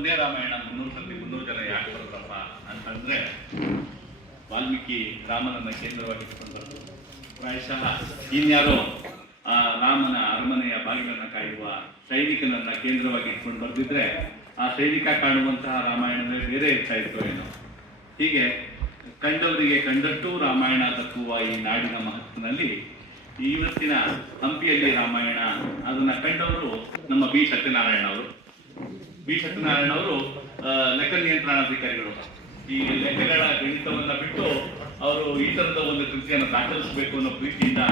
ಒಂದೇ ರಾಮಾಯಣ 300 ಸತಿ 300 ಜನ ಯಾಕೆ ಬರುತ್ತಪ್ಪ ಅಂತಂದ್ರೆ ವಾಲ್ಮೀಕಿ ರಾಮನನ್ನ ಕೇಂದ್ರವಾಗಿಟ್ಕೊಂಡು ಪ್ರಾಯಶಃ ಇನ್ಯಾರೋ ಆ ರಾಮನ ಅರಮನೆಯ ಬಾಗಿಲನ್ನು ಕಾಯುವ ಸೈನಿಕನನ್ನ ಕೇಂದ್ರವಾಗಿ ಇಟ್ಕೊಂಡು ಬರ್ದಿದ್ರೆ ಆ ಸೈನಿಕ ಕಾಣುವಂತಹ ರಾಮಾಯಣವೇ ಬೇರೆ ಇರ್ತಾ ಇತ್ತು ಏನೋ. ಹೀಗೆ ಕಂಡವರಿಗೆ ಕಂಡಷ್ಟು ರಾಮಾಯಣ ತಕ್ಕುವ ಈ ನಾಡಿನ ಮಹತ್ವದಲ್ಲಿ ಇವತ್ತಿನ ಹಂಪಿಯಲ್ಲಿ ರಾಮಾಯಣ ಅದನ್ನ ಕಂಡವರು ನಮ್ಮ ಬಿ ಸತ್ಯನಾರಾಯಣ ಅವರು. ಲೆಕ್ಕ ನಿಯಂತ್ರಣಾಧಿಕಾರಿಗಳು. ಈ ಲೆಕ್ಕಗಳ ಗಣಿತವನ್ನ ಬಿಟ್ಟು ಅವರು ಈ ತರದ ಒಂದು ಕೃತಿಯನ್ನು ದಾಖಲಿಸಬೇಕು ಅನ್ನೋ ಪ್ರೀತಿಯಿಂದ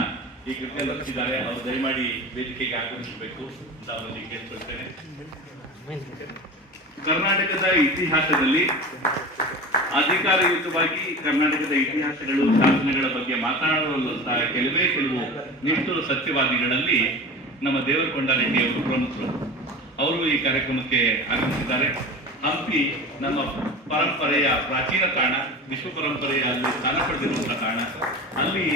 ಈ ಕೃತಿಯನ್ನು ರಚಿಸಿದ್ದಾರೆ. ಅವರು ದಯಮಾಡಿ ವೇದಿಕೆಗೆ ಆಗಮಿಸಬೇಕು ಅಂತ ಅವರಲ್ಲಿ ಕೇಳ್ಕೊಳ್ತೇನೆ. ಕರ್ನಾಟಕದ ಇತಿಹಾಸದಲ್ಲಿ ಅಧಿಕಾರಯುತವಾಗಿ ಕರ್ನಾಟಕದ ಇತಿಹಾಸಗಳು ಶಾಸನಗಳ ಬಗ್ಗೆ ಮಾತನಾಡುವಂತಹ ಕೆಲವು ನಿಷ್ಠುರ ಸತ್ಯವಾದಿಗಳಲ್ಲಿ ನಮ್ಮ ದೇವರಕೊಂಡ ರೆಡ್ಡಿ ಅವರು ಪ್ರಮುಖರು. ಅವರು ಈ ಕಾರ್ಯಕ್ರಮಕ್ಕೆ ಆಗಮಿಸಿದ್ದಾರೆ. ಹಂಪಿ ನಮ್ಮ ಪರಂಪರೆಯ ಪ್ರಾಚೀನ ತಾಣ, ವಿಶ್ವ ಪರಂಪರೆಯ ಅಲ್ಲಿ ಸ್ಥಾನ ಪಡೆದಿರುವಂತಹ ತಾಣ. ಅಲ್ಲಿ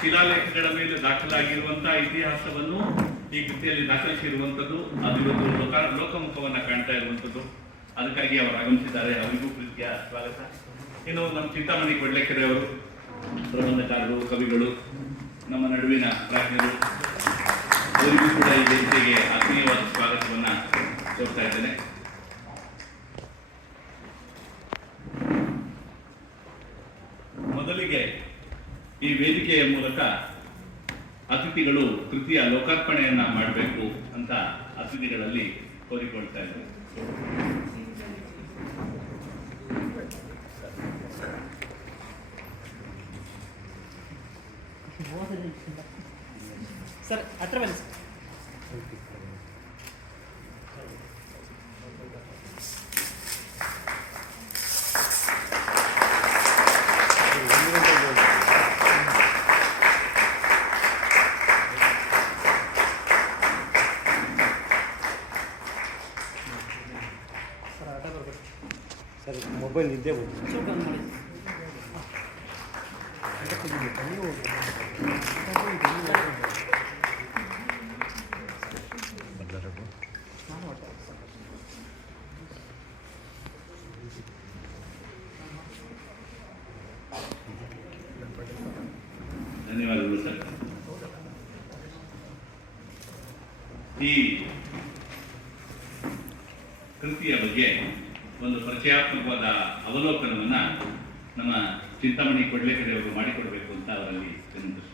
ಶಿಲಾಲೇಖಗಳ ಮೇಲೆ ದಾಖಲಾಗಿರುವಂತಹ ಇತಿಹಾಸವನ್ನು ಈ ಕೃತಿಯಲ್ಲಿ ದಾಖಲಿಸಿರುವಂಥದ್ದು. ಅದು ಇವತ್ತು ಲೋಕಮುಖವನ್ನ ಕಾಣ್ತಾ ಇರುವಂಥದ್ದು. ಅದಕ್ಕಾಗಿ ಅವರು ಆಗಮಿಸಿದ್ದಾರೆ. ಅವರಿಗೂ ಪ್ರೀತಿಯ ಸ್ವಾಗತ. ಇನ್ನು ನಮ್ಮ ಚಿಂತಾಮಣಿ ಕೊಡ್ಲೆಕೆರೆ ಅವರು ಪ್ರಬಂಧಕಾರರು, ಕವಿಗಳು, ನಮ್ಮ ನಡುವಿನ ಪ್ರಾಜ್ಞರು, ಅವರಿಗೂ ಕೂಡ ಈ ವೇದಿಕೆಗೆ ಆತ್ಮೀಯವಾದ ಸ್ವಾಗತವನ್ನ ಕೋರ್ತಾ ಇದ್ದೇನೆ. ಮೊದಲಿಗೆ ಈ ವೇದಿಕೆಯ ಮೂಲಕ ಅತಿಥಿಗಳು ಕೃತಿಯ ಲೋಕಾರ್ಪಣೆಯನ್ನ ಮಾಡಬೇಕು ಅಂತ ಅತಿಥಿಗಳಲ್ಲಿ ಕೋರಿಕೊಳ್ತಾ ಇದ್ದಾರೆ. ಸರ್ ಹತ್ರ ಬನ್ನಿ. ಸರ್ ಮೊಬೈಲ್ ಇದ್ದೇ ಬಂದು ಧನ್ಯವಾದಗಳು ಸರ್. ಈ ಕೃತಿಯ ಬಗ್ಗೆ ಒಂದು ಪರಿಚಯಾತ್ಮಕವಾದ ಅವಲೋಕನವನ್ನ ನಮ್ಮ ಚಿಂತಾಮಣಿ ಕೊಡ್ಲೆಕೆರೆ ಅವರು ಮಾಡಿಕೊಡ್ಬೇಕು ಅಂತ ಅವರಲ್ಲಿ ವಿನಂತಿಸ್ತಾರೆ.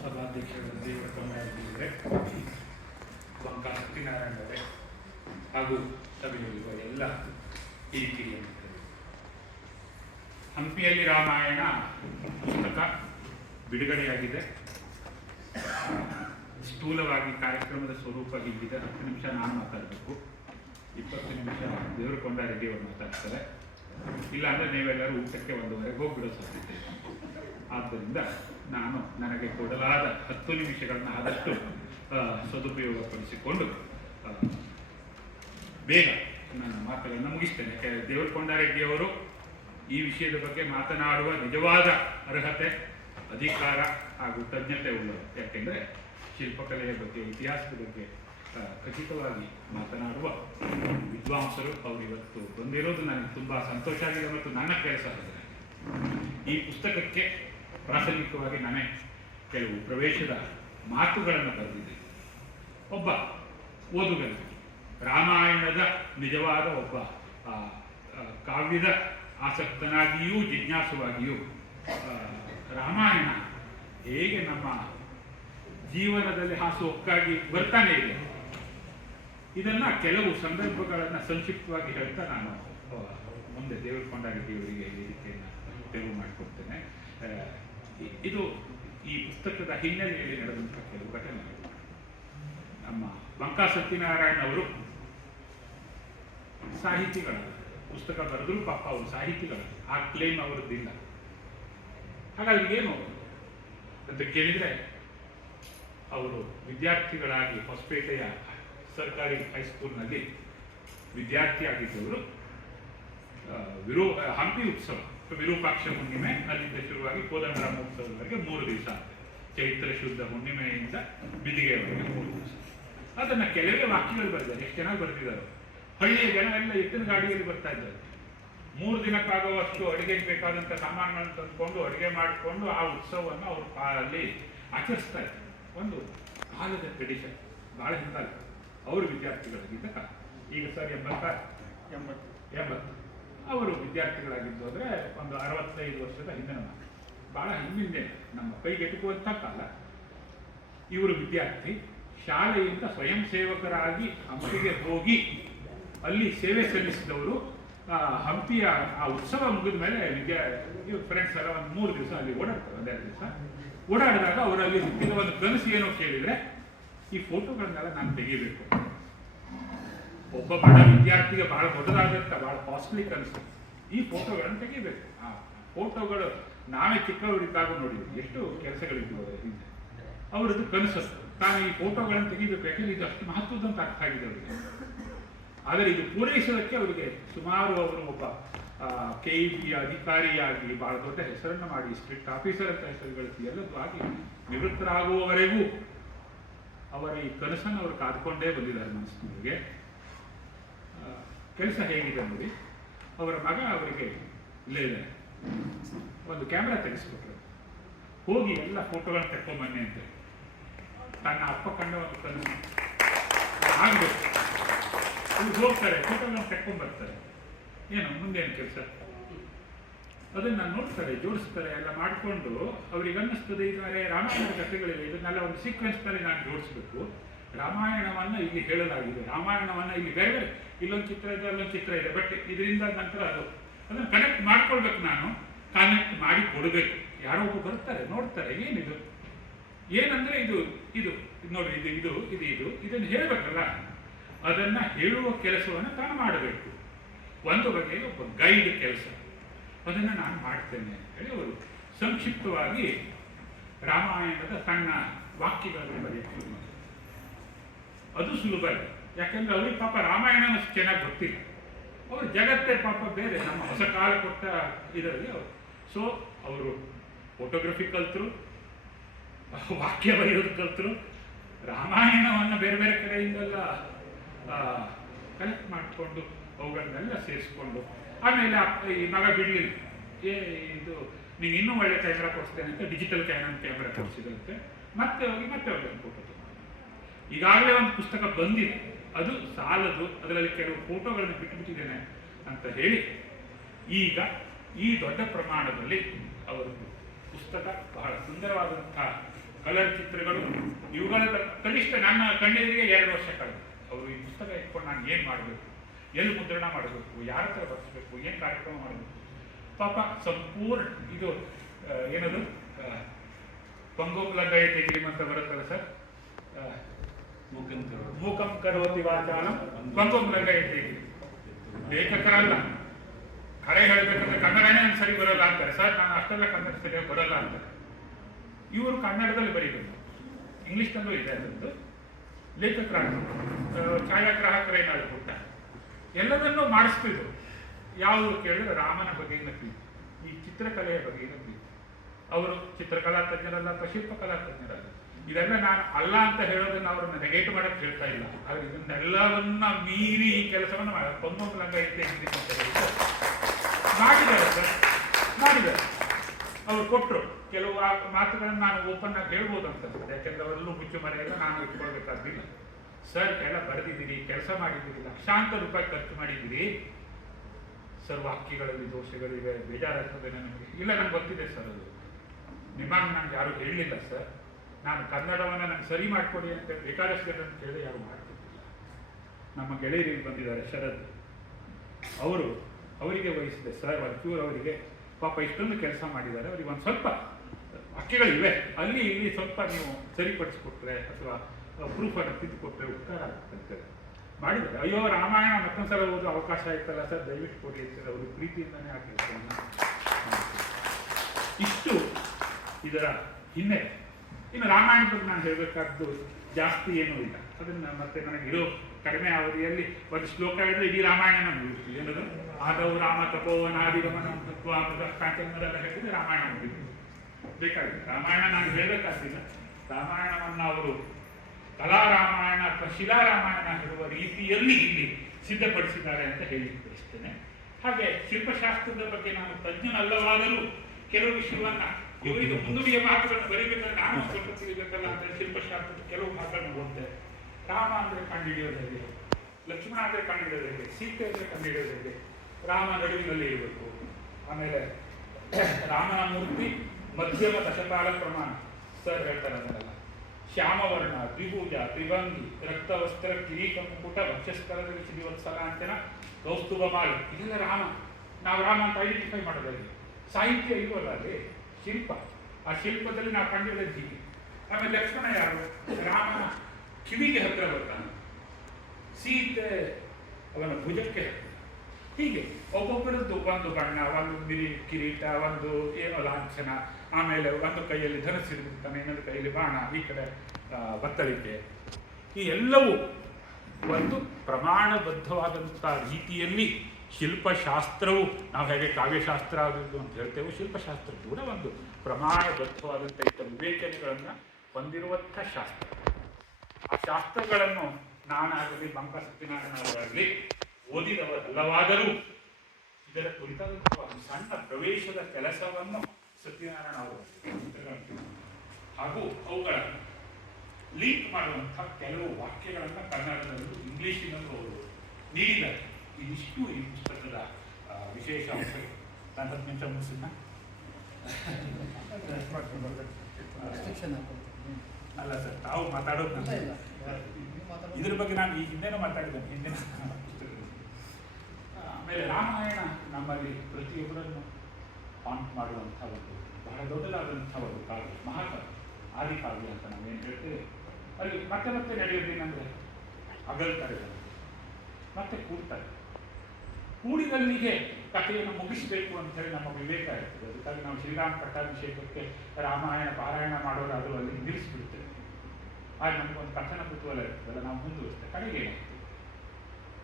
ಸಭಾಧ್ಯಕ್ಷರು ದೇವರಕೊಂಡವರೇ, ಬಂಕಾ ಸತ್ಯನಾರಾಯಣ ಅವರೇ ಹಾಗೂ ಸಭೆಯಲ್ಲಿರುವ ಎಲ್ಲ ಹಿರಿಯ ಹಂಪಿಯಲ್ಲಿ ರಾಮಾಯಣ ಪುಸ್ತಕ ಬಿಡುಗಡೆಯಾಗಿದೆ. ಸ್ಥೂಲವಾಗಿ ಕಾರ್ಯಕ್ರಮದ ಸ್ವರೂಪ ಹೀಗಿದೆ. 10 ನಿಮಿಷ ನಾನು ಮಾತಾಡಬೇಕು, 20 ನಿಮಿಷ ದೇವರಕೊಂಡ ರೆಡ್ಡಿ ಅವರು ಮಾತಾಡ್ತಾರೆ. ಇಲ್ಲಾಂದರೆ ನೀವೆಲ್ಲರೂ ಊಟಕ್ಕೆ 1:30 ಹೋಗ್ಬಿಡೋ ಸಾಧ್ಯತೆ. ಆದ್ದರಿಂದ ನಾನು ನನಗೆ ಕೊಡಲಾದ 10 ನಿಮಿಷಗಳನ್ನು ಆದಷ್ಟು ಸದುಪಯೋಗಪಡಿಸಿಕೊಂಡು ಬೇಗ ನನ್ನ ಮಾತುಗಳನ್ನು ಮುಗಿಸ್ತೇನೆ. ಯಾಕೆಂದರೆ ದೇವರಕೊಂಡ ರೆಡ್ಡಿಯವರು ಈ ವಿಷಯದ ಬಗ್ಗೆ ಮಾತನಾಡುವ ನಿಜವಾದ ಅರ್ಹತೆ, ಅಧಿಕಾರ ಹಾಗೂ ತಜ್ಞತೆ ಉಳ್ಳವರು. ಯಾಕೆಂದರೆ ಶಿಲ್ಪಕಲೆಯ ಬಗ್ಗೆ, ಇತಿಹಾಸದ ಬಗ್ಗೆ ಖಚಿತವಾಗಿ ಮಾತನಾಡುವ ವಿದ್ವಾಂಸರು. ಅವರು ಇವತ್ತು ಬಂದಿರೋದು ನನಗೆ ತುಂಬ ಸಂತೋಷ ಆಗಿದೆ ಮತ್ತು ನನ್ನ ಕೆಲಸ ಆಗಿದೆ. ಈ ಪುಸ್ತಕಕ್ಕೆ ಪ್ರಾಸಂಗಿಕವಾಗಿ ನಾನೇ ಕೆಲವು ಪ್ರವೇಶದ ಮಾತುಗಳನ್ನು ಬರೆದಿದ್ದೆ. ಒಬ್ಬ ಓದುಗರಿಗೆ ರಾಮಾಯಣದ ನಿಜವಾದ ಒಬ್ಬ ಕಾವ್ಯದ ಆಸಕ್ತನಾಗಿಯೂ ಜಿಜ್ಞಾಸುವಾಗಿಯೂ ರಾಮಾಯಣ ಹೇಗೆ ನಮ್ಮ ಜೀವನದಲ್ಲಿ ಹಾಸುಹೊಕ್ಕಾಗಿ ಬರ್ತಾನೆ ಇದೆ, ಇದನ್ನು ಕೆಲವು ಸಂದರ್ಭಗಳನ್ನು ಸಂಕ್ಷಿಪ್ತವಾಗಿ ಹೇಳ್ತಾ ನಾನು ಮುಂದೆ ದೇವರಕೊಂಡ ರೆಡ್ಡಿಯವರಿಗೆ ವೇದಿಕೆಯನ್ನು ತೆರವು ಮಾಡಿಕೊಡ್ತೇನೆ. ಇದು ಈ ಪುಸ್ತಕದ ಹಿನ್ನೆಲೆಯಲ್ಲಿ ನಡೆದಂಥ ಕೆಲವು ಘಟನೆಗಳು. ನಮ್ಮ ಬಂಕಾ ಸತ್ಯನಾರಾಯಣ ಅವರು ಸಾಹಿತಿಗಳ ಪುಸ್ತಕ ಬರೆದ್ರು, ಪಾಪ ಅವರು ಸಾಹಿತಿಗಳು, ಆ ಕ್ಲೇಮ್ ಅವರದ್ದಿಲ್ಲ. ಹಾಗಾಗಿ ಏನು ಅಂತ ಕೇಳಿದರೆ, ಅವರು ವಿದ್ಯಾರ್ಥಿಗಳಾಗಿ ಹೊಸಪೇಟೆಯ ಸರ್ಕಾರಿ ಹೈಸ್ಕೂಲ್ನಲ್ಲಿ ವಿದ್ಯಾರ್ಥಿಯಾಗಿದ್ದವರು ಹಂಪಿ ಉತ್ಸವ ವಿರೂಪಾಕ್ಷ ಹುಣ್ಣಿಮೆ ಅಲ್ಲಿಂದ ಶುರುವಾಗಿ ಕೋದಂಡರಾಮೋತ್ಸವದವರೆಗೆ 3 ದಿವಸ. ಚೈತ್ರ ಶುದ್ಧ ಹುಣ್ಣಿಮೆಯಿಂದ ಬಿದಿಗೆವರೆಗೆ 3 ದಿವಸ. ಅದನ್ನ ಕೆಲವೇ ವಾಕ್ಯಗಳು ಬರೆದಿದ್ದಾರೆ. ಎಷ್ಟು ಚೆನ್ನಾಗಿ ಬರೆದಿದ್ದಾರೆ. ಹಳ್ಳಿಯ ಜನ ಎಲ್ಲ ಎತ್ತಿನ ಗಾಡಿಯಲ್ಲಿ ಬರ್ತಾ ಇದ್ದಾರೆ. 3 ದಿನಕ್ಕಾಗುವಷ್ಟು ಅಡುಗೆಗೆ ಬೇಕಾದಂಥ ಸಾಮಾನುಗಳನ್ನು ತಂದುಕೊಂಡು ಅಡುಗೆ ಮಾಡಿಕೊಂಡು ಆ ಉತ್ಸವವನ್ನು ಅವರು ಅಲ್ಲಿ ಆಚರಿಸ್ತಾ ಇದ್ದಾರೆ. ಒಂದು ಕಾಲದ ಟ್ರೆಡಿಷನ್, ಭಾಳ ಹಿಂದಾಗ ಅವರು ವಿದ್ಯಾರ್ಥಿಗಳಾಗಿದ್ದ ಕಾಲ. ಈಗ ಸರ್ 80 ಅವರು ವಿದ್ಯಾರ್ಥಿಗಳಾಗಿದ್ದು ಅಂದರೆ ಒಂದು 65 ವರ್ಷದ ಹಿಂದಿನ ಮಾತು. ಭಾಳ ಹಿಂದೆ ನಮ್ಮ ಕೈಗೆಟುಕುವಂಥ ಕಾಲ. ಇವರು ವಿದ್ಯಾರ್ಥಿ ಶಾಲೆಯಿಂದ ಸ್ವಯಂ ಸೇವಕರಾಗಿ ಹಂಪಿಗೆ ಹೋಗಿ ಅಲ್ಲಿ ಸೇವೆ ಸಲ್ಲಿಸಿದವರು. ಹಂಪಿಯ ಆ ಉತ್ಸವ ಮುಗಿದ ಮೇಲೆ ಫ್ರೆಂಡ್ಸ್ ಎಲ್ಲ ಒಂದು 3 ದಿವಸ ಅಲ್ಲಿ ಓಡಾಡ್ತಾರೆ. 1-2 ದಿವಸ ಓಡಾಡಿದಾಗ ಅವರಲ್ಲಿ ಹುಟ್ಟಿದ ಒಂದು ಕನಸು ಏನೋ ಕೇಳಿದರೆ, ಈ ಫೋಟೋಗಳನ್ನೆಲ್ಲ ನಾನು ತೆಗಿಬೇಕು. ಒಬ್ಬ ಬಡ ವಿದ್ಯಾರ್ಥಿಗೆ ಬಹಳ ದೊಡ್ಡದಾದಂಥ ಬಹಳ ಕಾಸ್ಟ್ಲಿ ಕನಸು, ಈ ಫೋಟೋಗಳನ್ನು ತೆಗಿಬೇಕು. ಆ ಫೋಟೋಗಳು ನಾವೇ ಚಿಕ್ಕವರಿದ್ದಾಗ ನೋಡಿದ್ವಿ, ಎಷ್ಟು ಕೆಲಸಗಳಿದ್ವು ಅದರ ಹಿಂದೆ. ಅವರದ್ದು ಕನಸು ತಾನು ಈ ಫೋಟೋಗಳನ್ನು ತೆಗಿಬೇಕು. ಯಾಕೆಂದ್ರೆ ಇದು ಅಷ್ಟು ಮಹತ್ವದಂತ ಅರ್ಥ ಆಗಿದೆ ಅವರಿಗೆ. ಆದರೆ ಇದು ಪೂರೈಸೋದಕ್ಕೆ ಅವರಿಗೆ ಸುಮಾರು ಅವರು ಒಬ್ಬ KEB ಅಧಿಕಾರಿಯಾಗಿ ಬಹಳ ದೊಡ್ಡ ಹೆಸರನ್ನು ಮಾಡಿ ಸ್ಟ್ರಿಕ್ಟ್ ಆಫೀಸರ್ ಅಂತ ಹೆಸರು ಗಳಿಸಿ ಎಲ್ಲದೂ ಆಗಿ ನಿವೃತ್ತರಾಗುವವರೆಗೂ ಅವರ ಈ ಕನಸನ್ನು ಅವರು ಕಾದ್ಕೊಂಡೇ ಬಂದಿದ್ದಾರೆ ಮನಸ್ಸಿನವರಿಗೆ. ಕೆಲಸ ಹೇಗಿದೆ ನೋಡಿ, ಅವರ ಮಗ ಅವರಿಗೆ ಇಲ್ಲೇ ಇದ್ದಾರೆ, ಒಂದು ಕ್ಯಾಮ್ರಾ ತೆಗೆಸ್ಕೊಟ್ರು, ಹೋಗಿ ಎಲ್ಲ ಫೋಟೋಗಳನ್ನು ತೆಕ್ಕೊಂಬನ್ನಿ ಅಂತ. ತನ್ನ ಅಪ್ಪ ಕಂಡ ಒಂದು ಕನಸು ಆಗಬೇಕು. ಇವ್ರು ಹೋಗ್ತಾರೆ, ಫೋಟೋಗಳನ್ನು ತೆಕ್ಕೊಂಡ್ಬರ್ತಾರೆ. ಏನು ಮುಂದೇನು ಕೆಲಸ ಅದನ್ನು ನೋಡ್ತಾರೆ, ಜೋಡಿಸ್ತಾರೆ, ಎಲ್ಲ ಮಾಡಿಕೊಂಡು ಅವ್ರಿಗೆ ಅನ್ನಿಸ್ತದೆ ಇದ್ದಾರೆ ರಾಮಾಯಣದ ಕಥೆಗಳಿವೆ, ಇದನ್ನೆಲ್ಲ ಒಂದು ಸೀಕ್ವೆನ್ಸ್ನಲ್ಲಿ ನಾನು ಜೋಡಿಸ್ಬೇಕು. ರಾಮಾಯಣವನ್ನು ಇಲ್ಲಿ ಹೇಳಲಾಗಿದೆ, ರಾಮಾಯಣವನ್ನು ಇಲ್ಲಿ ಬೇರೆ ಬೇರೆ ಇಲ್ಲೊಂದು ಚಿತ್ರ ಇದೆ, ಅಲ್ಲೊಂದು ಚಿತ್ರ ಇದೆ, ಬಟ್ ಇದರಿಂದ ನಂತರ ಅದನ್ನು ಕನೆಕ್ಟ್ ಮಾಡ್ಕೊಳ್ಬೇಕು. ನಾನು ಕನೆಕ್ಟ್ ಮಾಡಿ ಕೊಡಬೇಕು. ಯಾರೋ ಒಬ್ಬರು ಬರ್ತಾರೆ, ನೋಡ್ತಾರೆ, ಏನಿದು ಏನಂದ್ರೆ ಇದು ಇದು ನೋಡಿ, ಇದನ್ನು ಹೇಳಬೇಕಲ್ಲ, ಅದನ್ನು ಹೇಳುವ ಕೆಲಸವನ್ನು ತಾನು ಮಾಡಬೇಕು. ಒಂದು ಬಗೆಯ ಒಬ್ಬ ಗೈಡ್ ಕೆಲಸ, ಅದನ್ನು ನಾನು ಮಾಡ್ತೇನೆ ಅಂತ ಹೇಳಿ ಅವರು ಸಂಕ್ಷಿಪ್ತವಾಗಿ ರಾಮಾಯಣದ ಸಣ್ಣ ವಾಕ್ಯಗಳನ್ನು ಬರೆಯಕ್ಕೆ ಶುರು ಮಾಡಿದ್ರು. ಅದು ಸುಲಭ ಇಲ್ಲ, ಯಾಕೆಂದ್ರೆ ಅವ್ರಿಗೆ ಪಾಪ ರಾಮಾಯಣ ಚೆನ್ನಾಗಿ ಗೊತ್ತಿಲ್ಲ. ಅವರು ಜಗತ್ತೇ ಪಾಪ ಬೇರೆ, ನಮ್ಮ ಹೊಸ ಕಾಲ ಕೊಟ್ಟ ಇದರಲ್ಲಿ ಅವರು. ಸೊ ಅವರು ಫೋಟೋಗ್ರಫಿ ಕಲ್ತರು, ವಾಕ್ಯ ಬರೆಯೋದು ಕಲ್ತರು, ರಾಮಾಯಣವನ್ನು ಬೇರೆ ಬೇರೆ ಕಡೆಯಿಂದೆಲ್ಲ ಕಲೆಕ್ಟ್ ಮಾಡಿಕೊಂಡು ಅವುಗಳನ್ನೆಲ್ಲ ಸೇರಿಸ್ಕೊಂಡು, ಆಮೇಲೆ ಈ ಮಗ ಬಿಡಲಿಲ್ಲ, ಇದು ನೀವು ಇನ್ನೂ ಒಳ್ಳೆ ಕ್ಯಾಮ್ರಾ ಕೊಡಿಸ್ತೇನೆ ಅಂತ ಡಿಜಿಟಲ್ ಕ್ಯಾಮ್ರಾ ಕೊಡಿಸಿದಂತೆ ಮತ್ತೆ ಹೋಗಿ ಮತ್ತೆ ಒಳ್ಳೆ ಫೋಟೋ ತಗೊಂಡು. ಈಗಾಗಲೇ ಒಂದು ಪುಸ್ತಕ ಬಂದಿದೆ, ಅದು ಸಾಲದು, ಅದರಲ್ಲಿ ಕೆಲವು ಫೋಟೋಗಳನ್ನು ಬಿಟ್ಟುಬಿಟ್ಟಿದ್ದೇನೆ ಅಂತ ಹೇಳಿ ಈಗ ಈ ದೊಡ್ಡ ಪ್ರಮಾಣದಲ್ಲಿ ಅವರು ಪುಸ್ತಕ, ಬಹಳ ಸುಂದರವಾದಂಥ ಕಲರ್ ಚಿತ್ರಗಳು, ಇವುಗಳ ಕನಿಷ್ಠ ನನ್ನ ಕಣ್ಣೆದುರಿಗೆ 2 ವರ್ಷ ಕಳೆದು ಅವರು ಈ ಪುಸ್ತಕ ಇಟ್ಕೊಂಡು ನಾನು ಏನು ಮಾಡಬೇಕು, ಎಲ್ಲಿ ಮುದ್ರಣ ಮಾಡಬೇಕು, ಯಾರ ಹತ್ರ ಬರ್ಸ್ಬೇಕು, ಏನು ಕಾರ್ಯಕ್ರಮ ಮಾಡಬೇಕು. ಪಾಪ ಸಂಪೂರ್ಣ ಇದು ಏನದು ಪಂಗೋಪಲಗಯ ತೆಗಿಲಿಮ್ ಅಂತ ಬರುತ್ತಲ್ಲ ಸರ್, ಮೂಕಂ ಕರೋತಿ ವಾಚಾಲಂ ಪಂಗೋಪಲಗಯ ತೆಗಿಲಿ. ಲೇಖಕರಲ್ಲ, ಕರೆ ಹೇಳಬೇಕಂದ್ರೆ ಕನ್ನಡನೇ ಒಂದು ಸರಿ ಬರೋಲ್ಲ ಅಂತಾರೆ. ಸರ್ ನಾನು ಅಷ್ಟೆಲ್ಲ ಕನ್ನಡ ಸರಿಯಾಗಿ ಬರೋಲ್ಲ ಅಂತಾರೆ. ಇವರು ಕನ್ನಡದಲ್ಲಿ ಬರೀಬೇಕು, ಇಂಗ್ಲೀಷ್ನಲ್ಲೂ ಇದೆ ಅದರದ್ದು. ಲೇಖಕರಾಗ ಛಾಯಾಗ್ರಾಹಕರೇನಾದ್ರು ಪುಟ್ಟ ಎಲ್ಲದನ್ನೂ ಮಾಡಿಸ್ತಿದ್ರು. ಯಾವುದು ಕೇಳಿದ್ರೆ ರಾಮನ ಬಗೆಗಿನ ಪ್ರೀತಿ, ಈ ಚಿತ್ರಕಲೆಯ ಬಗೆಗಿನ ಪ್ರೀತಿ. ಅವರು ಚಿತ್ರಕಲಾ ತಜ್ಞರಲ್ಲ ಅಥವಾ ಶಿಲ್ಪಕಲಾ ತಜ್ಞರಲ್ಲ. ಇದೆಲ್ಲ ನಾನು ಅಲ್ಲ ಅಂತ ಹೇಳೋದನ್ನು ಅವರನ್ನು ನೆಗೆಟ್ ಮಾಡಕ್ಕೆ ಹೇಳ್ತಾ ಇಲ್ಲ, ಆದರೆ ಇದನ್ನೆಲ್ಲವನ್ನ ಮೀರಿ ಈ ಕೆಲಸವನ್ನು ಪಂಗೋಪಲಂಗ ಮಾಡಿದ್ದಾರೆ ಸರ್, ಮಾಡಿದ್ದಾರೆ. ಅವರು ಕೊಟ್ಟರು ಕೆಲವು ಮಾತುಗಳನ್ನು ನಾನು ಓಪನ್ ಆಗಿ ಹೇಳ್ಬೋದು ಅಂತ, ಯಾಕೆಂದ್ರೆ ಅವರೆಲ್ಲೂ ಮುಚ್ಚು ಮರೆಯಲ್ಲ, ನಾನು ಇಟ್ಕೊಳ್ಬೇಕಾದ್ದಿಲ್ಲ. ಸರ್ ಎಲ್ಲ ಬರೆದಿದ್ದೀರಿ, ಕೆಲಸ ಮಾಡಿದ್ದೀರಿ, ಲಕ್ಷಾಂತರ ರೂಪಾಯಿ ಖರ್ಚು ಮಾಡಿದ್ದೀರಿ ಸರ್, ವಾಕ್ಯಗಳಲ್ಲಿ ದೋಷಗಳಿವೆ, ಬೇಜಾರಾಗ್ತದೆ ನನಗೆ. ಇಲ್ಲ, ನನಗೆ ಗೊತ್ತಿದೆ ಸರ್, ಅದು ನಿಮಗೆ ನನಗೆ ಯಾರು ಹೇಳಲಿಲ್ಲ ಸರ್. ನಾನು ಕನ್ನಡವನ್ನು ನನಗೆ ಸರಿ ಮಾಡಿಕೊಡಿ ಅಂತ ಬೇಕಾದಷ್ಟು ಜನರನ್ನು ಕೇಳಿ ಯಾರು ಮಾಡ್ತಿದ್ದಿಲ್ಲ. ನಮ್ಮ ಗೆಳೆಯರಿಗೆ ಬಂದಿದ್ದಾರೆ ಶರದ್, ಅವರಿಗೆ ವಹಿಸಿದೆ ಸರ್, ಒಂಚೂರು ಅವರಿಗೆ ಪಾಪ ಇಷ್ಟೊಂದು ಕೆಲಸ ಮಾಡಿದ್ದಾರೆ, ಅವರಿಗೆ ಒಂದು ಸ್ವಲ್ಪ ವಾಕ್ಯಗಳಿವೆ, ಅಲ್ಲಿ ಇಲ್ಲಿ ಸ್ವಲ್ಪ ನೀವು ಸರಿಪಡಿಸ್ಕೊಟ್ರೆ ಅಥವಾ ಪ್ರೂಫನ್ನು ತಿದ್ದುಕೊಟ್ರೆ ಉಪಕಾರ ಆಗುತ್ತೆ ಮಾಡಿದ್ದಾರೆ. ಅಯ್ಯೋ ರಾಮಾಯಣ ಮತ್ತೊಂದ್ಸಲ ಓದೋ ಅವಕಾಶ ಆಯ್ತಲ್ಲ ಸರ್, ದಯವಿಟ್ಟು ಕೊಡಿ ಅಂತ ಅವರು ಪ್ರೀತಿಯಿಂದನೇ ಆ ಕೆಲಸವನ್ನು. ಇಷ್ಟು ಇದರ ಹಿನ್ನೆಲೆ. ಇನ್ನು ರಾಮಾಯಣದ ಬಗ್ಗೆ ನಾನು ಹೇಳಬೇಕಾದ್ದು ಜಾಸ್ತಿ ಏನೂ ಇಲ್ಲ, ಅದನ್ನು ಮತ್ತೆ ನನಗಿರೋ ಕಡಿಮೆ ಅವಧಿಯಲ್ಲಿ ಒಂದು ಶ್ಲೋಕ ಹೇಳಿದ್ರೆ ಇಡೀ ರಾಮಾಯಣ ಮುಗಿಬಿಡ್ತೀವಿ. ಏನದು ಆದವು ರಾಮ ತಪೋವನಾದಿಗಮನ ತತ್ವ ಕಾಂಚನರೆಲ್ಲ ಹೇಳಿದ್ರೆ ರಾಮಾಯಣ ಮುಗಿದು ಬೇಕಾಗಿದೆ. ರಾಮಾಯಣ ನಾನು ಹೇಳಬೇಕಾಗಿಲ್ಲ. ರಾಮಾಯಣವನ್ನು ಅವರು ಕಲಾರಾಮಾಯಣ ಅಥವಾ ಶಿಲಾರಾಮಾಯಣ ಹೇಳುವ ರೀತಿಯಲ್ಲಿ ಇಲ್ಲಿ ಸಿದ್ಧಪಡಿಸಿದ್ದಾರೆ ಅಂತ ಹೇಳಿ ಬಯಸ್ತೇನೆ. ಹಾಗೆ ಶಿಲ್ಪಶಾಸ್ತ್ರದ ಬಗ್ಗೆ ನಾನು ತಜ್ಞನಲ್ಲವಾದರೂ ಕೆಲವು ವಿಷಯವನ್ನ ಇವರಿಗೆ ಮುಂದುವರಿಯ ಮಾತುಗಳನ್ನು ಬರೀಬೇಕಾದ್ರೆ ನಾನು ಸ್ವಲ್ಪ ತಿಳಿಬೇಕಲ್ಲ ಅಂತ ಶಿಲ್ಪಶಾಸ್ತ್ರದ ಕೆಲವು ಭಾಗಗಳನ್ನು ಓದ್ತೇವೆ. ರಾಮ ಅಂದರೆ ಕಂಡುಹಿಡಿಯೋದು ಹೇಗೆ, ಲಕ್ಷ್ಮಣ ಅಂದರೆ ಕಂಡುಹಿಡಿಯೋದು ಹೇಗೆ, ಸೀತೆ ಅಂದರೆ ಕಂಡುಹಿಡಿಯೋದು ಹೇಗೆ, ರಾಮ ನಡುವಿನಲ್ಲಿ ಇರಬೇಕು. ಆಮೇಲೆ ರಾಮನ ಮೂರ್ತಿ ಮಧ್ಯಮ ದಶಕಾಲ ಪ್ರಮಾಣ ಸರ್ ಹೇಳ್ತಾರೆ ಅದನ್ನೆಲ್ಲ. ಶ್ಯಾಮವರ್ಣ, ದ್ವಿಭುಜ, ತ್ರಿಭಂಗಿ, ರಕ್ತವಸ್ತ್ರ, ಕಿರೀಟ ಮುಕುಟ, ವಕ್ಷಸ್ಥಳದಲ್ಲಿ ಶ್ರೀವತ್ಸಲ ಅಂತೆನ ಕೌಸ್ತುಭ ಮಾಲೆ, ಇದೆಲ್ಲ ರಾಮ. ನಾವು ರಾಮ ಅಂತ ಐಡೆಂಟಿಫೈ ಮಾಡೋದಲ್ಲಿ ಸಾಹಿತ್ಯ ಇಲ್ವಲ್ಲ, ಅಲ್ಲಿ ಶಿಲ್ಪ. ಆ ಶಿಲ್ಪದಲ್ಲಿ ನಾವು ಕಂಡುಹಿಡಿದಿದ್ದೀವಿ. ಆಮೇಲೆ ಲಕ್ಷ್ಮಣ ಯಾರು? ರಾಮನ ಕಿವಿಗೆ ಹತ್ತಿರ ಬರ್ತಾನೆ, ಸೀತೆ ಅವನ ಭುಜಕ್ಕೆ ಹತ್ತಿರ. ಹೀಗೆ ಒಬ್ಬೊಬ್ಬರದ್ದು ಒಂದು ಬಣ್ಣ, ಒಂದು ಬಿರಿ ಕಿರೀಟ, ಒಂದು ಏನೋ ಲಾಂಛನ, ಆಮೇಲೆ ಒಂದು ಕೈಯಲ್ಲಿ ಧನಸ್ಸು ಹಿಡಿದಿರ್ತಾನೆ, ಇನ್ನೊಂದು ಕೈಯಲ್ಲಿ ಬಾಣ, ಈ ಕಡೆ ಬತ್ತಳಿಕೆ. ಈ ಎಲ್ಲವೂ ಒಂದು ಪ್ರಮಾಣಬದ್ಧವಾದಂಥ ರೀತಿಯಲ್ಲಿ ಶಿಲ್ಪಶಾಸ್ತ್ರವು, ನಾವು ಹೇಗೆ ಕಾವ್ಯಶಾಸ್ತ್ರ ಆದದ್ದು ಅಂತ ಹೇಳ್ತೇವೆ, ಶಿಲ್ಪಶಾಸ್ತ್ರ ಕೂಡ ಒಂದು ಪ್ರಮಾಣಬದ್ಧವಾದಂಥ ಇಂಥ ವಿವೇಚನೆಗಳನ್ನು ಹೊಂದಿರುವಂಥ ಶಾಸ್ತ್ರ. ಆ ಶಾಸ್ತ್ರಗಳನ್ನು ನಾನಾಗಲಿ ಬಂಕ ಸತ್ಯನಾರಾಯಣರಾಗಲಿ ಓದಿದವರಲ್ಲವಾದರೂ ಇದರ ಕುರಿತಾದಂತಹ ಒಂದು ಸಣ್ಣ ಪ್ರವೇಶದ ಕೆಲಸವನ್ನು ಸತ್ಯನಾರಾಯಣ ಅವರು ಹಾಗೂ ಅವುಗಳ ಲಿಂಕ್ ಮಾಡುವಂಥ ಕೆಲವು ವಾಕ್ಯಗಳನ್ನು ಕನ್ನಡದಲ್ಲೂ ಇಂಗ್ಲಿಷಿನಲ್ಲೂ ಅವರು ನೀಡಿದ್ದಾರೆ. ಇದಿಷ್ಟು ಈ ಪುಸ್ತಕದ ವಿಶೇಷ ಅಂಶ. ನಾನು 10 ನಿಮಿಷ ಮುಗಿಸಿದ್ನ ಅಲ್ಲ ಸರ್, ತಾವು ಮಾತಾಡೋದು ಇದ್ರ ಬಗ್ಗೆ ನಾನು ಈ ಹಿಂದೆನೂ ಮಾತಾಡಿದ್ದೇನೆ, ಹಿಂದಿನ ಪುಸ್ತಕದಲ್ಲಿ. ಆಮೇಲೆ ರಾಮಾಯಣ ನಮ್ಮಲ್ಲಿ ಪ್ರತಿಯೊಬ್ಬರನ್ನು ಕಾಂಟ್ ಮಾಡುವಂಥ ಒಂದು ಬಹಳ ದೊಡ್ಡದಾದಂಥ ಒಂದು ಕಾವ್ಯ, ಮಹಾಕಾವ್ಯ, ಆದಿಕಾವ್ಯ ಅಂತ ನಾವೇನು ಹೇಳ್ತೇವೆ. ಅಲ್ಲಿ ಮತ್ತೆ ಮತ್ತೆ ನಡೆಯೋದೇನೆಂದರೆ ಅಗಲ್ತಾರೆ, ಮತ್ತೆ ಕೂಡ್ತಾರೆ. ಕೂಡಿದಲ್ಲಿಗೆ ಕಥೆಯನ್ನು ಮುಗಿಸಬೇಕು ಅಂತೇಳಿ ನಮ್ಮ ವಿವೇಕ ಇರ್ತದೆ. ಅದಕ್ಕಾಗಿ ನಾವು ಶ್ರೀರಾಮ ಪಟ್ಟಾಭಿಷೇಕಕ್ಕೆ ರಾಮಾಯಣ ಪಾರಾಯಣ ಮಾಡೋದಾದರೂ ಅಲ್ಲಿ ನಿಲ್ಲಿಸಿಬಿಡ್ತೇವೆ. ಆಗ ನಮಗೊಂದು ಕಥನ ಕುತೂಹಲ ಇರ್ತದಲ್ಲ, ನಾವು ಮುಂದುವರಿಸ್ತೇವೆ. ಕಡೆಗೆ ಏನಾಗ್ತದೆ?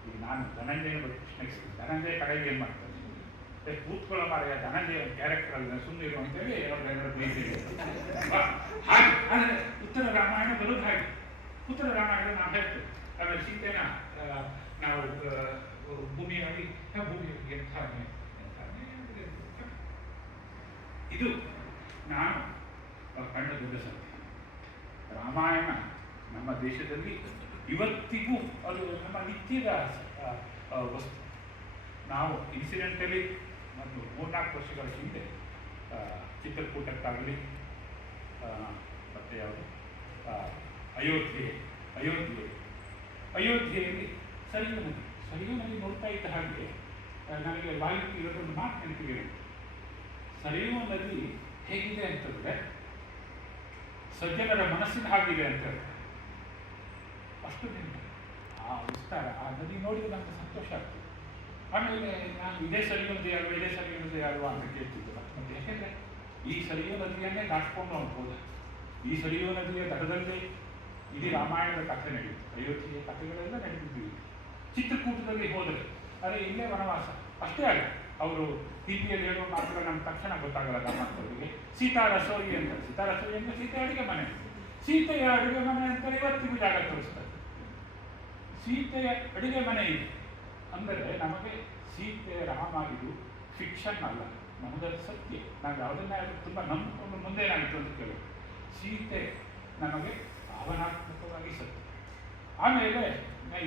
ಈಗ ನಾನು ಧನಂಜಯನ ಬಗ್ಗೆ ಪ್ರಶ್ನಿಸ್ತೀನಿ. ಧನಂಜಯ ಕಡೆಗೆ ಏನು ಮಾಡ್ತಾನೆ? ಕೂತ್ಕೊಳ್ಳೋ ಮಾರೆಯ ಧನಂಜಯ ಒಂದು ಕ್ಯಾರೆಕ್ಟರ್ ಅಲ್ಲ, ಸುಮ್ಮನೆ ಇರು ಅಂತೇಳಿ ಅವ್ರನ್ನೆಲ್ಲರೂ ಪ್ರೀತಿ ಹಾಗೆ. ಅಂದರೆ ಉತ್ತರ ರಾಮಾಯಣ ಬರೋದು ಹಾಗೆ. ಉತ್ತರ ರಾಮಾಯಣ ನಾವು ಹೇಳ್ತೇವೆ. ಆಮೇಲೆ ಸೀತೆನ ನಾವು ಭೂಮಿಯಾಗಿ ಎಂಥಾನೆ ಇದು ನಾನು ಕಂಡ ದೊಡ್ಡ ಸತ್ಯ. ರಾಮಾಯಣ ನಮ್ಮ ದೇಶದಲ್ಲಿ ಇವತ್ತಿಗೂ ಅದು ನಮ್ಮ ನಿತ್ಯದ ವಸ್ತು. ನಾವು ಇನ್ಸಿಡೆಂಟಲಿ ಒಂದು 3-4 ವರ್ಷಗಳ ಹಿಂದೆ ಚಿತ್ರಕೂಟಕ್ಕಾಗಲಿ ಮತ್ತು ಯಾವುದು ಅಯೋಧ್ಯೆಯಲ್ಲಿ ಸರಿಯೂ ನದಿ ನೋಡ್ತಾ ಇದ್ದ ಹಾಗೆ ನನಗೆ ವಾಲ್ಮೀಕಿ ಇವತ್ತೊಂದು ಮಾತು ನೆನಪಿಗೆ. ಸರಿಯುವ ನದಿ ಹೇಗಿದೆ ಅಂತಂದರೆ ಸಜ್ಜನರ ಮನಸ್ಸಿನ ಹಾಗಿದೆ ಅಂತ ಹೇಳ್ತಾರೆ. ಅಷ್ಟು ದಿನ ಆ ವಿಸ್ತಾರ, ಆ ನದಿ ನೋಡಿದ್ರೆ ನನಗೆ ಸಂತೋಷ ಆಗ್ತದೆ. ಆಮೇಲೆ ನಾನು ಇದೇ ಸರಿಯೂ ನದಿ ಅಲ್ವಾ ಅಂತ ಕೇಳ್ತಿದ್ದೆ. ಮತ್ತೆ ಯಾಕೆಂದರೆ ಈ ಸರಿಯೂ ನದಿಯನ್ನೇ ದಾಟ್ಕೊಂಡು ಹೋಗ್ಬೋದು. ಈ ಸರಿಯೂ ನದಿಯ ದಡದಲ್ಲಿ ಇಡೀ ರಾಮಾಯಣದ ಕಥೆ ನಡೆಯುತ್ತೆ, ಅಯೋಧ್ಯೆಯ ಕಥೆಗಳೆಲ್ಲ ನಡೆದಿದ್ದೀವಿ. ಚಿತ್ರಕೂಟದಲ್ಲಿ ಹೋದರೆ ಅದೇ ಇಲ್ಲೇ ವನವಾಸ ಅಷ್ಟೇ ಅಲ್ಲ. ಅವರು ಟಿವಿಯಲ್ಲಿ ಹೇಳುವ ಮಾತುಗಳು ನಮ್ಗೆ ತಕ್ಷಣ ಗೊತ್ತಾಗಲ್ಲ ಗಮ್ಮತ್ತವರಿಗೆ. ಸೀತಾ ರಸೋಯಿ ಅಂತ, ಸೀತಾ ರಸೋಯಿ ಅಂದರೆ ಸೀತೆ ಅಡುಗೆ ಮನೆ. ಸೀತೆಯ ಅಡುಗೆ ಮನೆ ಅಂತ ಇವತ್ತಿಗೂ ಜಾಗ ತೋರಿಸ್ತಾರೆ. ಸೀತೆಯ ಅಡುಗೆ ಮನೆ ಇದೆ ಅಂದರೆ ನಮಗೆ ಸೀತೆ ರಾಮ ಇದು ಫಿಕ್ಷನ್ ಅಲ್ಲ, ನಮಗದು ಸತ್ಯ. ನಾವು ಯಾವುದನ್ನ ತುಂಬ ನಂಬಿಕೊಂಡು ಮುಂದೆ ಏನಾಯಿತು ಅಂತ ಕೇಳೋದು. ಸೀತೆ ನಮಗೆ ಭಾವನಾತ್ಮಕವಾಗಿ ಸತ್ಯ. ಆಮೇಲೆ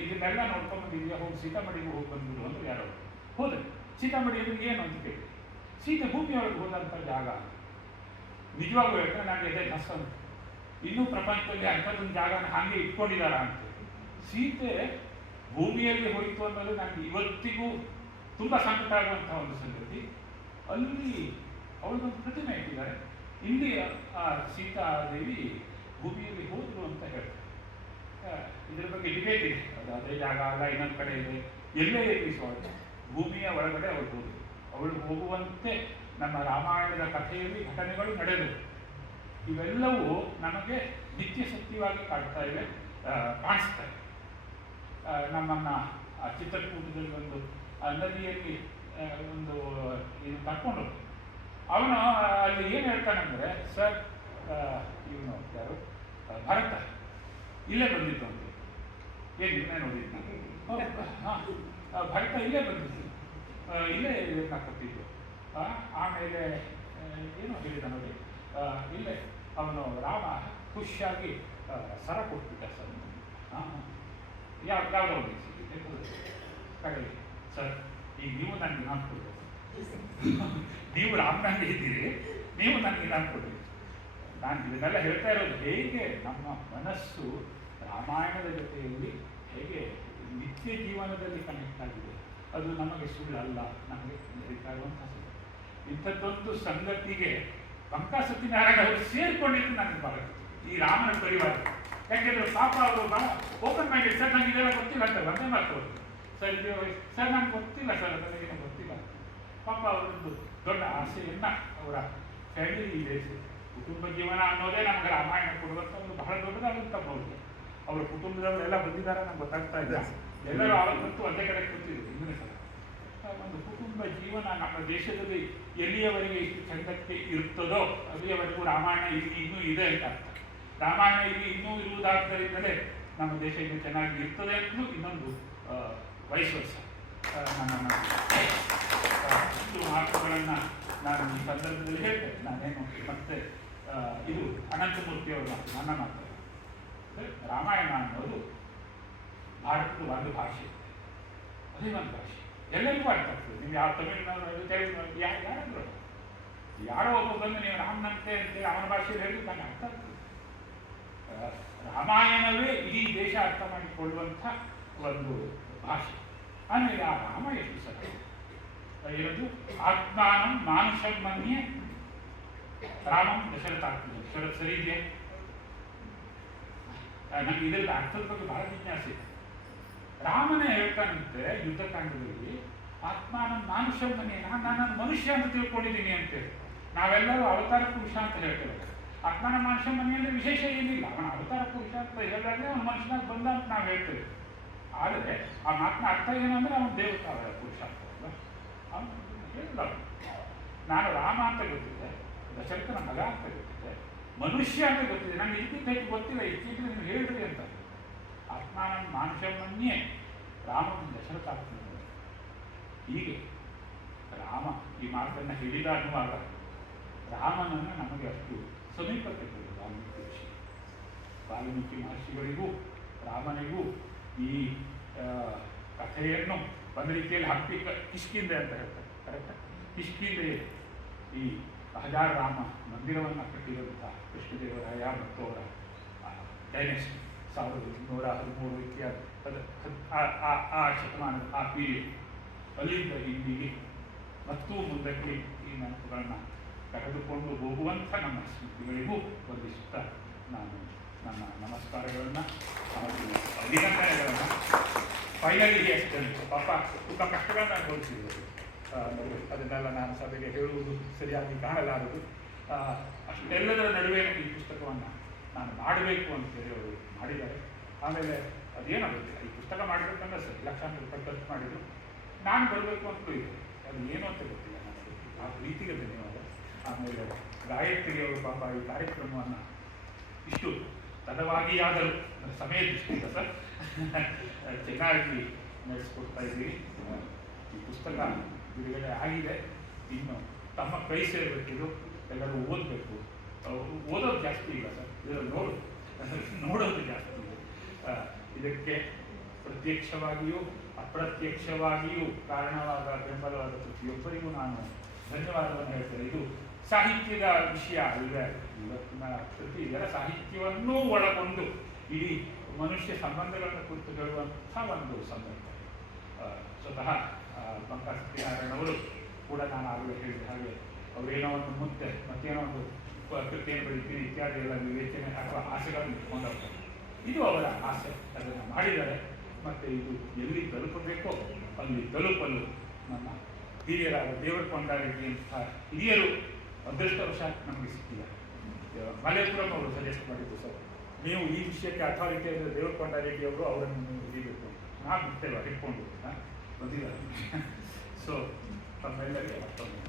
ಇದನ್ನೆಲ್ಲ ನೋಡ್ಕೊಂಡು ಬಂದಿದ್ಯಾ, ಹೋಗಿ ಸೀತಾಮಡಿಗೆ ಹೋಗಿ ಬಂದ್ಬಿಡು ಅಂದ್ರೆ ಯಾರೋ ಹೋದ್ರೆ ಸೀತಾಮಡಿಯಲ್ಲಿ ಏನು ಅಂತ ಕೇಳಿ. ಸೀತೆ ಭೂಮಿಯೊಳಗೆ ಹೋದಂಥ ಜಾಗ ನಿಜವಾಗೂ ಹೇಳಿದ್ರೆ ನನಗೆ ಎದೆ ಕಷ್ಟ ಅಂತ. ಇನ್ನೂ ಪ್ರಪಂಚದಲ್ಲಿ ಅಂಥದ್ದೊಂದು ಜಾಗನ ಹಾಗೆ ಇಟ್ಕೊಂಡಿದ್ದಾರ ಅಂತ. ಸೀತೆ ಭೂಮಿಯಲ್ಲಿ ಹೋಯಿತು ಅನ್ನೋದು ನನಗೆ ಇವತ್ತಿಗೂ ತುಂಬ ಸಂಕಟ ಆಗುವಂಥ ಒಂದು ಸಂಗತಿ. ಅಲ್ಲಿ ಅವಳದೊಂದು ಪ್ರತಿಮೆ ಇಟ್ಟಿದ್ದಾರೆ. ಇಲ್ಲಿ ಸೀತಾದೇವಿ ಭೂಮಿಯಲ್ಲಿ ಹೋದರು ಅಂತ ಹೇಳ್ತಾರೆ. ಇದರ ಬಗ್ಗೆ ಡಿಬೇಟ್ ಇದೆ, ಅದು ಅದೇ ಜಾಗ ಅಲ್ಲ, ಇನ್ನೊಂದು ಕಡೆ ಇದೆ, ಎಲ್ಲೇ ಇರಿಸುವಾಗ ಭೂಮಿಯ ಒಳಗಡೆ ಅವಳು ಹೋದರು. ಅವಳು ಹೋಗುವಂತೆ ನಮ್ಮ ರಾಮಾಯಣದ ಕಥೆಯಲ್ಲಿ ಘಟನೆಗಳು ನಡೆದವು. ಇವೆಲ್ಲವೂ ನಮಗೆ ನಿತ್ಯ ಸತ್ಯವಾಗಿ ಕಾಣಿಸ್ತಾ ಇವೆ. ನಮ್ಮನ್ನು ಆ ಚಿತ್ರಕೂಟದಲ್ಲಿ ಒಂದು ನದಿಯಲ್ಲಿ ಒಂದು ಇದು ಕರ್ಕೊಂಡು ಅವನು ಅಲ್ಲಿ ಏನು ಹೇಳ್ತಾನಂದರೆ, ಸರ್ ಇವನು ಯಾರು ಭರತ ಇಲ್ಲೇ ಬಂದಿದ್ದು ಅಂತ. ಏನು ಇವನೇ ನೋಡಿದ್ದು ನಾನು. ಭರತ ಇಲ್ಲೇ ಬಂದಿದ್ದು, ಇಲ್ಲೇ ಇದನ್ನ ಕಟ್ಟಿದ್ದು. ಆಮೇಲೆ ಏನು ಹೇಳಿದ ನೋಡಿ, ಇಲ್ಲೇ ಅವನು ರಾಮ ಖುಷಿಯಾಗಿ ಸರ ಕೊಟ್ಬಿಟ್ಟ ಸರ್. ಯಾವುದೋ ಕಡೆ ಸರ್, ಈಗ ನೀವು ನನಗೆ ಇನಾಮ್ ಕೊಡಬೇಕು. ನೀವು ರಾಮನಂಗೆ ಇದ್ದೀರಿ, ನೀವು ನನಗೆ ಇನಾಮ್ ಕೊಡಬೇಕು. ನಾನು ಇದನ್ನೆಲ್ಲ ಹೇಳ್ತಾ ಇರೋದು ಹೇಗೆ ನಮ್ಮ ಮನಸ್ಸು ರಾಮಾಯಣದ ಜೊತೆಯಲ್ಲಿ ಹೇಗೆ ನಿತ್ಯ ಜೀವನದಲ್ಲಿ ಕನೆಕ್ಟ್ ಆಗಿದೆ. ಅದು ನಮಗೆ ಸುಳ್ಳಲ್ಲ, ನಮಗೆ ನಡೀತಾ ಇರುವಂತಹ ಸುಳ್ಳು. ಇಂಥದ್ದೊಂದು ಸಂಗತಿಗೆ ಪಂಕಾ ಸತ್ಯನಾರಾಯಣ ಅವರು ಸೇರಿಕೊಂಡಿದ್ದು ನನಗೆ ಬರುತ್ತೆ ಈ ರಾಮನ ಪರಿವಾರ. ಯಾಕೆಂದ್ರೆ ಪಾಪ ಅವರು ಬಹಳ ಓಪನ್ ಮೈಂಡೆಡ್. ಸರ್ ನನಗೆ ಇದೆಲ್ಲ ಗೊತ್ತಿಲ್ಲ ಅಂತ ಒಂದೇ ಮಾತು. ಸರ್ ಇದು ಸರ್ ನನಗೆ ಗೊತ್ತಿಲ್ಲ ಸರ್, ನನಗೇನು ಗೊತ್ತಿಲ್ಲ. ಪಾಪ ಅವರೊಂದು ದೊಡ್ಡ ಆಸೆಯನ್ನ ಅವರ ಫ್ಯಾಮಿಲಿ ಇದೆ, ಕುಟುಂಬ ಜೀವನ ಅನ್ನೋದೇ ನಮ್ಗೆ ರಾಮಾಯಣ ಕೊಡುವಂಥ ಒಂದು ಬಹಳ ದೊಡ್ಡದಾದಂಥ ಮೌಲ್ಯ. ಅವರ ಕುಟುಂಬದವರೆಲ್ಲ ಬಂದಿದ್ದಾರೆ, ನಮ್ಗೆ ಗೊತ್ತಾಗ್ತಾ ಇಲ್ಲ. ಎಲ್ಲರೂ ಅವತ್ತಂತೂ ಒಂದೇ ಕಡೆ ಕೂತಿದ್ರು ಹಿಂದಿನ ಸಲ. ಒಂದು ಕುಟುಂಬ ಜೀವನ ನಮ್ಮ ದೇಶದಲ್ಲಿ ಎಲ್ಲಿಯವರೆಗೆ ಇಷ್ಟು ಚಂದಕ್ಕೆ ಇರುತ್ತದೋ ಅಲ್ಲಿಯವರೆಗೂ ರಾಮಾಯಣ ಇಲ್ಲಿ ಇನ್ನೂ ಇದೆ ಅಂತ ಅರ್ಥ. ರಾಮಾಯಣ ಇಲ್ಲಿ ಇನ್ನೂ ಇರುವುದಾದ್ದರಿಂದಲೇ ನಮ್ಮ ದೇಶ ಇನ್ನೂ ಚೆನ್ನಾಗಿ ಇರ್ತದೆ ಅಂತಲೂ ಇನ್ನೊಂದು ವಯಸ್ಸು ನನ್ನ ಮಾತುಗಳನ್ನು ನಾನು ಈ ಸಂದರ್ಭದಲ್ಲಿ ಹೇಳ್ತೇನೆ. ನಾನೇನು ಮತ್ತೆ ಇದು ಅನಂತಮೂರ್ತಿಯವರ ನನ್ನ ಮಾತು. ರಾಮಾಯಣ ಅನ್ನೋದು ಭಾರತದ ಒಂದು ಭಾಷೆ, ಅದೇ ಒಂದು ಭಾಷೆ ಎಲ್ಲರಿಗೂ ಅರ್ಥ ಆಗ್ತದೆ. ನೀವು ಯಾವ ತಮಿಳಿನವರು ತೆಲುಗಿನವರು ಯಾರಾದರೂ ಯಾರೋ ಒಬ್ಬ ಬಂದು ನೀವು ರಾಮನಂತೆ ಅಂತೇಳಿ ಅವನ ಭಾಷೆಯಲ್ಲಿ ಹೇಳಿದ್ರೆ ನನಗೆ ಅರ್ಥ ಆಗ್ತದೆ. ರಾಮಾಯಣವೇ ಇಡೀ ದೇಶ ಅರ್ಥ ಮಾಡಿಕೊಳ್ಳುವಂಥ ಒಂದು ಭಾಷೆ. ಆಮೇಲೆ ಆ ರಾಮ ಎಷ್ಟು ಸರಿ ಏನದು, ಆತ್ಮಾನಂ ಮಾನುಷಂ ಮನ್ಯೆ ರಾಮಂ ದಶರಥಾತ್ಮಜ. ಶರತ್ ಸರಿ ಇದೆಯಾ? ನನಗೆ ಇದರಿಂದ ಅರ್ಥದ ಬಗ್ಗೆ ಬಹಳ ಜಿಜ್ಞಾಸೆ ಇದೆ. ರಾಮನೇ ಹೇಳ್ತಾನಂತೆ ಯುದ್ಧಕಾಂಡದಲ್ಲಿ, ಆತ್ಮಾನಂ ಮಾನುಷಂ ಮನ್ಯೆ, ನಾನು ಮನುಷ್ಯ ಅಂತ ತಿಳ್ಕೊಂಡಿದ್ದೀನಿ ಅಂತೇಳಿ. ನಾವೆಲ್ಲರೂ ಅವತಾರ ಪುರುಷ ಅಂತ ಹೇಳ್ತೇವೆ. ಆತ್ಮಾನ ಮನುಷ್ಯ ಮನೆಯಲ್ಲಿ ವಿಶೇಷ ಏನಿಲ್ಲ, ಅವನ ಅವತಾರ ಪುರುಷ ಅಂತ ಹೇಳಿದ್ರೆ ಅವನ ಮನುಷ್ಯನಾಗ ಬಂದ ಅಂತ ನಾವು ಹೇಳ್ತೇವೆ. ಆದರೆ ಆ ಮಾತಿನ ಅರ್ಥ ಏನಂದ್ರೆ ಅವನ ದೇವತಾ ಪುರುಷ ಅಂತಲ್ಲ. ಅವನು ಹೇಳಿಲ್ಲ, ನಾನು ರಾಮ ಅಂತ ಗೊತ್ತಿದೆ, ದಶರಥನ ಮಗ ಅಂತ ಗೊತ್ತಿದೆ, ಮನುಷ್ಯ ಅಂತ ಗೊತ್ತಿದೆ, ನನಗೆ ಇದಕ್ಕಿಂತ ಹೆಚ್ಚು ಗೊತ್ತಿಲ್ಲ, ಇತ್ತೀಚೆಗೆ ನೀವು ಹೇಳ್ರಿ ಅಂತ. ಆತ್ಮಾನ ಮಾನುಷಮನ್ಯೇ ರಾಮನ ದಶರಥ ಆಗ್ತದೆ. ಹೀಗೆ ರಾಮ ಈ ಮಾತನ್ನು ಹೇಳಿದ ಅನ್ನುವಾಗ ರಾಮನನ್ನು ನಮಗೆ ಅಷ್ಟು ಸಮೀಪಕ್ಕೆ ಬರುವುದು ವಾಲ್ಮೀಕಿ ಋಷಿ. ವಾಲ್ಮೀಕಿ ಮಹರ್ಷಿಗಳಿಗೂ ರಾಮನಿಗೂ ಈ ಕಥೆಯನ್ನು ಒಂದು ರೀತಿಯಲ್ಲಿ ಹಂಪಿ ಕಿಷ್ಕಿಂದೆ ಅಂತ ಹೇಳ್ತಾರೆ. ಕರೆಕ್ಟ್? ಕಿಷ್ಕಿಂದೆ ಈ ಹಜಾರ ರಾಮ ಮಂದಿರವನ್ನು ಕಟ್ಟಿರುವಂಥ ಕೃಷ್ಣದೇವರಾಯ ಮತ್ತು ಅವರ ಡೈನೆಸ್ಟಿ 1113 ಇತ್ಯಾದಿ ಆ ಶತಮಾನದ ಆ ಪೀರಿಯಡ್, ಅಲ್ಲಿಂದ ಇಲ್ಲಿಗೆ ಮತ್ತು ಮುಂದಕ್ಕೆ ಈ ನೆನಪುಗಳನ್ನು ಕರೆದುಕೊಂಡು ಹೋಗುವಂಥ ನಮ್ಮ ಸ್ಮೃತಿಗಳಿಗೂ ವಂದಿಸುತ್ತಾ ನಾನು ನನ್ನ ನಮಸ್ಕಾರಗಳನ್ನು ಹಾಗೂ ಅಭಿನಂದನೆಗಳನ್ನು ಫೈನಲಿ ಅಷ್ಟೇ. ಪಾಪ ತುಂಬ ಕಷ್ಟಗಳನ್ನು ಅನುಭವಿಸಿದರು, ಅದನ್ನೆಲ್ಲ ನಾನು ಸಭೆಗೆ ಹೇಳುವುದು ಸರಿಯಾಗಿ ಕಾಣಲಾರದು. ಅಷ್ಟೆಲ್ಲದರ ನಡುವೆ ಈ ಪುಸ್ತಕವನ್ನು ನಾನು ಮಾಡಬೇಕು ಅಂತೇಳಿ ಅವರು ಮಾಡಿದ್ದಾರೆ. ಆಮೇಲೆ ಅದೇನೋ ಗೊತ್ತಿಲ್ಲ, ಈ ಪುಸ್ತಕ ಮಾಡಬೇಕಂದ್ರೆ ಸರಿ ಲಕ್ಷಾಂತರ ರೂಪಾಯಿ ಖರ್ಚು ಮಾಡಿದ್ರು. ನಾನು ಬರಬೇಕು ಅಂತಲೂ ಇದೆ, ಅದು ಏನು ಅಂತ ಗೊತ್ತಿಲ್ಲ ನನಗೆ. ಆ ಪ್ರೀತಿಗೆ ಧನ್ಯವಾದ. ಆಮೇಲೆ ಗಾಯತ್ರಿ ಅವರು ಪಾಪ ಈ ಕಾರ್ಯಕ್ರಮವನ್ನು ಇಷ್ಟು ತಡವಾಗಿಯಾದರೂ ಸಮಯ ದೃಷ್ಟಿಯಿಂದ ಸರ್ ಚೆನ್ನಾಗಿ ನಡೆಸ್ಕೊಡ್ತಾ ಇದ್ದೀವಿ. ಈ ಪುಸ್ತಕ ಬಿಡುಗಡೆ ಆಗಿದೆ, ಇನ್ನು ತಮ್ಮ ಕೈ ಸೇರಬೇಕಿದು, ಎಲ್ಲರೂ ಓದಬೇಕು. ಓದೋದು ಜಾಸ್ತಿ ಇಲ್ಲ ಸರ್, ಇದರಲ್ಲಿ ನೋಡೋದು ಜಾಸ್ತಿ ಇದೆ. ಇದಕ್ಕೆ ಪ್ರತ್ಯಕ್ಷವಾಗಿಯೂ ಅಪ್ರತ್ಯಕ್ಷವಾಗಿಯೂ ಕಾರಣವಾದ ಬೆಂಬಲವಾದ ಪ್ರತಿಯೊಬ್ಬರಿಗೂ ನಾನು ಧನ್ಯವಾದವನ್ನು ಹೇಳ್ತೇನೆ. ಇದು ಸಾಹಿತ್ಯದ ವಿಷಯ ಅಲ್ಲವೇ, ಇವತ್ತಿನ ಕೃತಿ ಇದರ ಸಾಹಿತ್ಯವನ್ನೂ ಒಳಗೊಂಡು ಇಡೀ ಮನುಷ್ಯ ಸಂಬಂಧಗಳನ್ನು ಕುರಿತು ಹೇಳುವಂಥ ಒಂದು ಸಂದರ್ಭ. ಸ್ವತಃ ಪಂಕಾ ಸತ್ಯನಾರಾಯಣವರು ಕೂಡ ನಾನು ಆಗಲೇ ಹೇಳಿದ ಹಾಗೆ ಅವರೇನೋ ಒಂದು ಮುದ್ದೆ ಮತ್ತೇನೋ ಒಂದು ಕೃತಿಯನ್ನು ಬರೀತೀನಿ ಇತ್ಯಾದಿ ಎಲ್ಲ ವಿವೇಚನೆ ಅಥವಾ ಆಸೆಗಳನ್ನು ಇಟ್ಕೊಂಡವ್ರು. ಇದು ಅವರ ಆಸೆ, ಅದನ್ನು ಮಾಡಿದ್ದಾರೆ. ಮತ್ತು ಇದು ಎಲ್ಲಿ ತಲುಪಬೇಕೋ ಅಲ್ಲಿ ತಲುಪಲು ನಮ್ಮ ಹಿರಿಯರಾದ ದೇವರಕೊಂಡ ರೆಡ್ಡಿ ಅಂತ ಹಿರಿಯರು ಅದೃಷ್ಟವಶಾತ್ ನಮಗೆ ಸಿಕ್ಕಿಲ್ಲ. ಮಲೇಪುರಂ ಅವರು ಸಜೆಸ್ಟ್ ಮಾಡಿದ್ದು ಸರ್, ನೀವು ಈ ವಿಷಯಕ್ಕೆ ಅಥಾರಿಟಿ ಅಂದರೆ ದೇವರಕೊಂಡ ರೆಡ್ಡಿ ಅವರು ಅವರನ್ನು ನೀವು ಹಿಡಿಬೇಕು. ನಾವು ಬಿಡ್ತೇವೆ ಇಟ್ಕೊಂಡು ಬಂದಿಲ್ಲ. ಸೊ ತಮ್ಮೆಲ್ಲರಿಗೆ ಮತ್ತೊಮ್ಮೆ